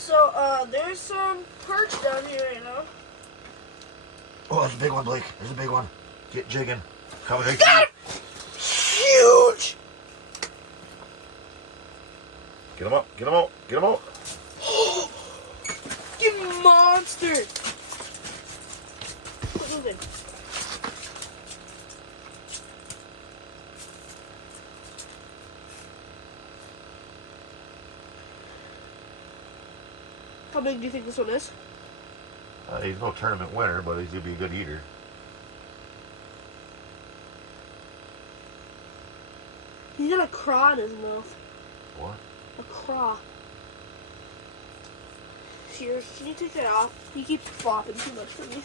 So, there's some perch down here right now. Oh, there's a big one, Blake. There's a big one. Get jigging. Coming right God! Huge! Get him up. Get him out. Get him out. You monster! Quit moving. How big do you think this one is? He's no tournament winner, but he's going to be a good eater. He's got a craw in his mouth. What? A craw. Here, can you take that off? He keeps flopping too much for me.